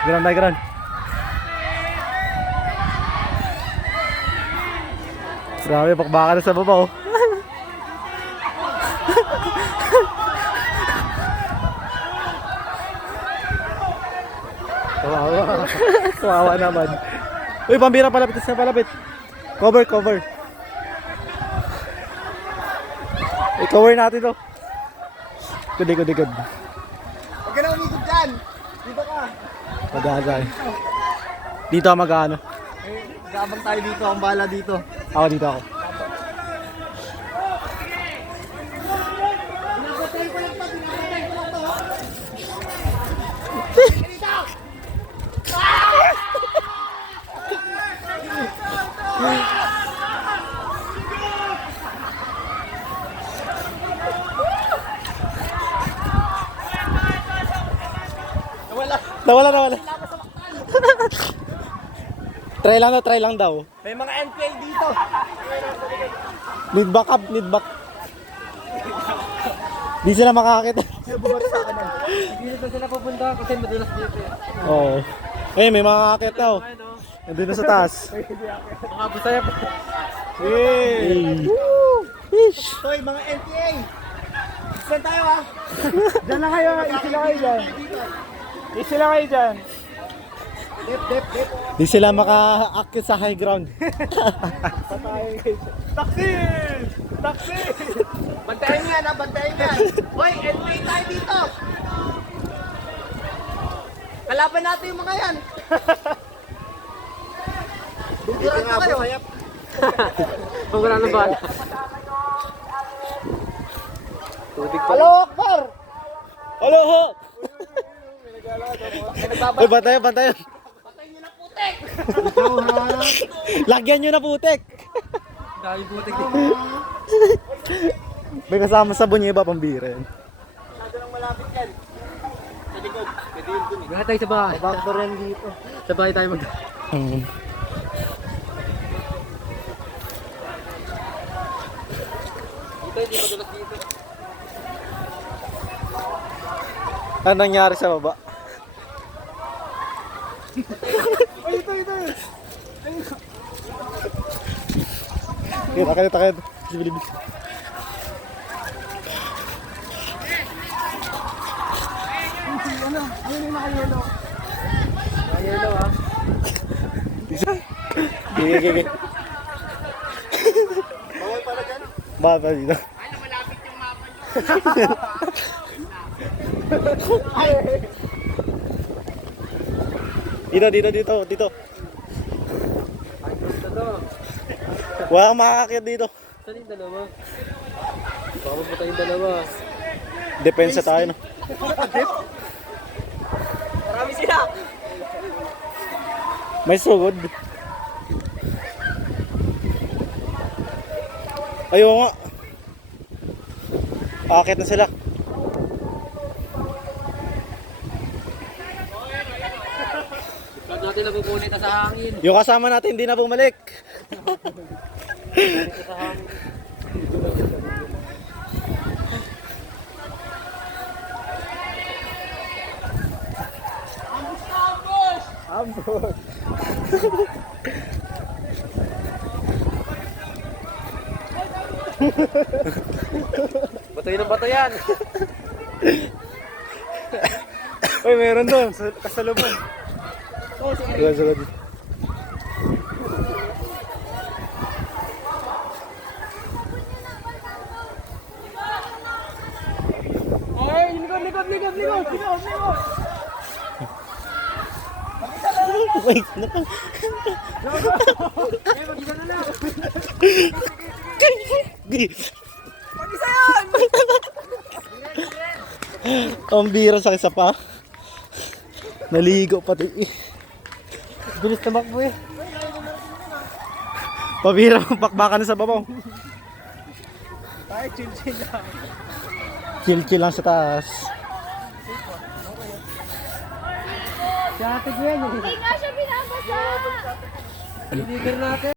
Ground by ground. Grabe, pakbaka na sa baba, oh. Kawawa. Kawawa naman. Uy, pambira, palapit na palapit. Cover, cover. I-cover natin to. Likod. Huwag ka na umikot dyan. Dito ka. Mag-aagay. Dito ako mag-ano. Gabang tayo dito. Ang bala dito. Ako dito ako. Nawala. Try lang daw. May mga NPA dito. Need backup. Di sila makakakita. Hindi na sila pupunta kasi madulas dito. Oo. Ayun, may makakakita daw. Nandun na sa taas. Mga busaya pa. Hey! Fish! Hoy, mga NPA. Saan tayo ha? Diyan lang kayo. Isi lang kayo dyan. Dip. Di sila maka-akit sa high ground. Taxi! Bantayan yan ha, bantayan yan. Hoy, NPA tayo dito. Kalaban natin yung mga yan. Bukiran mo kayo. Kung wala na ba? Hello, Akbar! Hello ho! Nagbabalik. Uy, bantayan. Patayin nyo na putek! Lagyan nyo na putek! Dami butik dito. May kasama sa bunyeba pambira yan. Masyado lang malapit yan. Sa likod. Pwede yun dun eh. Lahat tayo sa bahay. Baktor yan dito. Sa bahay tayo mag... Dito, hindi madulas dito. Ano nangyari sa baba? Ay, ito. Takit. Bilis. Ayun yung nakayelo. Ayun ha. Gigi. Bawal pala dyan. Bata dito. Ano, malapit yung mapa nyo. Dito. Walang makakakit dito. Saan yung dalawa? Baka mabuta yung dalawa. Depensa tayo, no? Marami sila. May sugod. Ayaw nga. Akit na sila. Saan natin napupunita sa hangin? Yung kasama natin hindi na bumalik. Dito sa hangin. Ambos! Batoy ng batayan. Uy, meron doon. Kasalubong. Oh, sige. Sugod. Ay, likod! Wait, ano pa? Eh, mag-isa na lang. Gi- Mag-isa yan! Ang bira sa isa pa. Naligo pati. Bilis tumakbo eh. Pabira, pakbakan na sa babaw. Ay, chill lang. Chill lang sa taas. Si ate ko yan eh. Hindi nga siya binabasa. Leader natin.